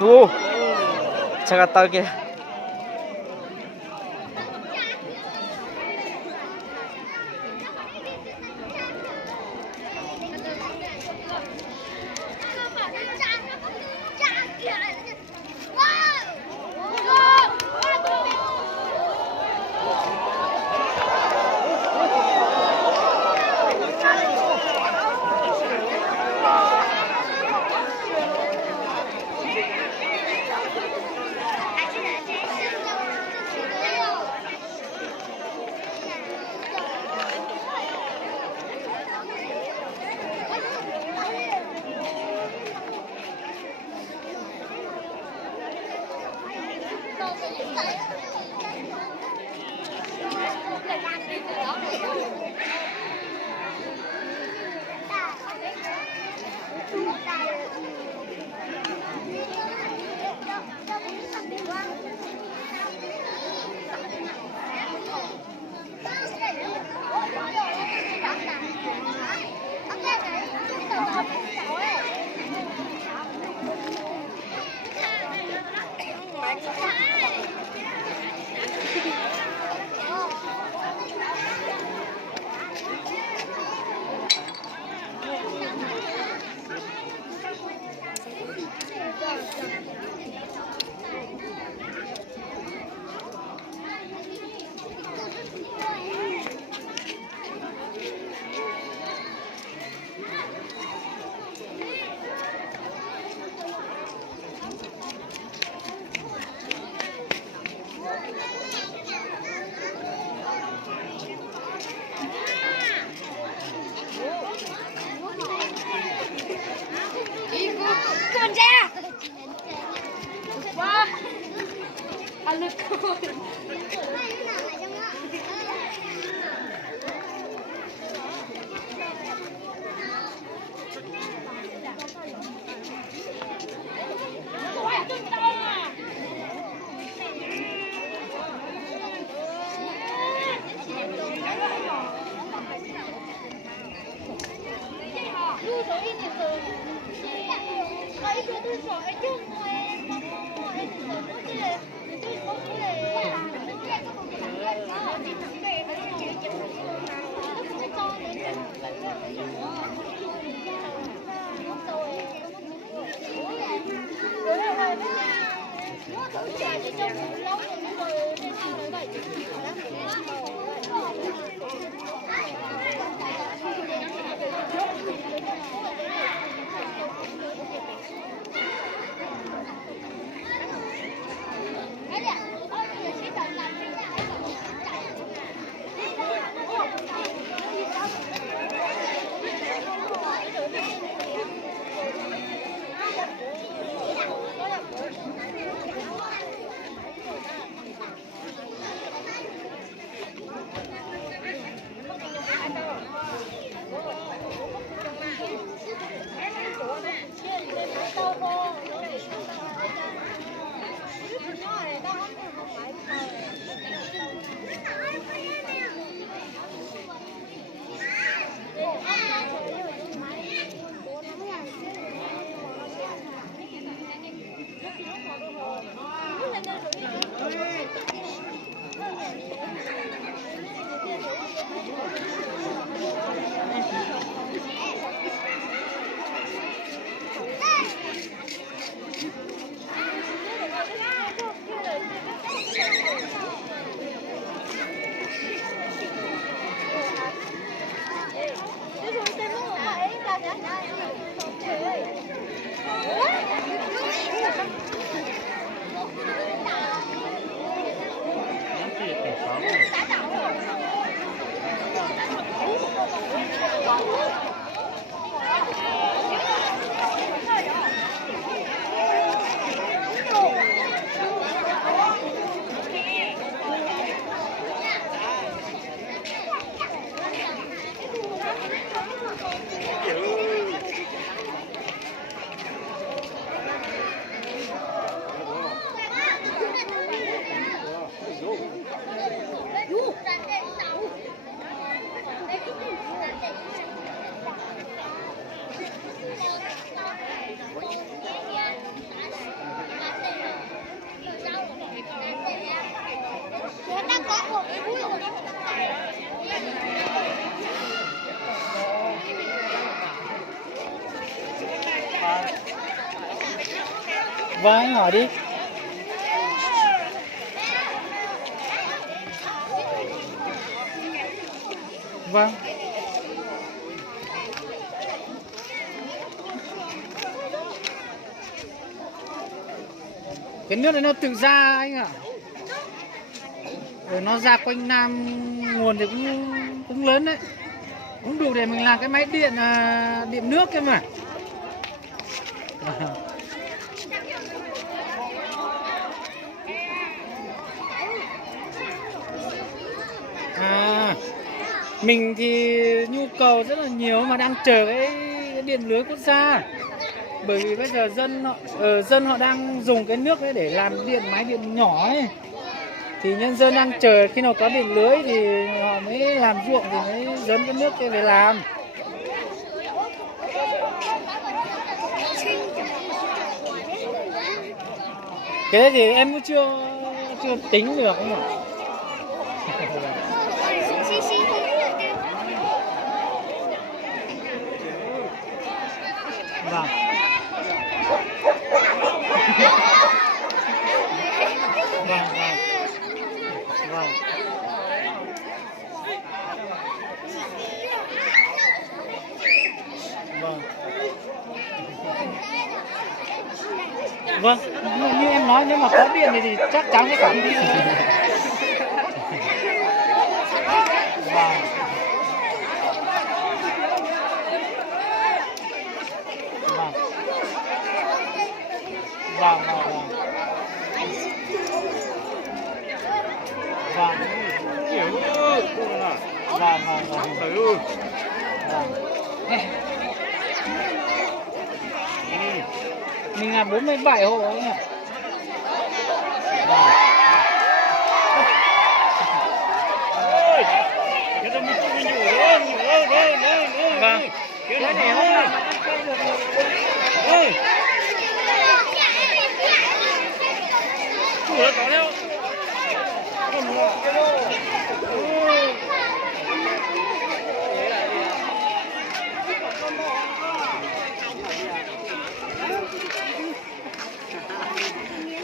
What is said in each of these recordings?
오! 제가 따게. Vâng, anh hỏi đi. Vâng. Cái nước này nó tự ra anh ạ. Rồi nó ra quanh Nam, nguồn thì cũng lớn đấy. Cũng đủ để mình làm cái máy điện điện nước cơ mà. Mình thì nhu cầu rất là nhiều mà đang chờ cái điện lưới quốc gia. Bởi vì bây giờ dân họ đang dùng cái nước ấy để làm điện máy điện nhỏ ấy. Thì nhân dân đang chờ khi nào có điện lưới thì họ mới làm ruộng thì mới dấn cái nước kia về làm. Cái đấy thì em cũng chưa tính được ấy mà. Vâng. Vâng, vâng. Vâng. Vâng. Vâng, như em nói nếu mà có điện thì chắc chắn sẽ cảm đi. Vâng. Vâng. Vâng, vâng, vâng. Vâng. Vâng, vâng, vâng. Vâng. Mình là 47 hộ ấy ạ. Vâng. Vâng. Cái này hôm nào mà ăn cây được rồi. Ủa, có đâu?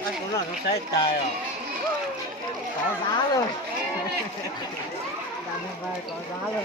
Anh cũng là nó sẽ trời à. Có giá rồi. Đàn vai có giá rồi.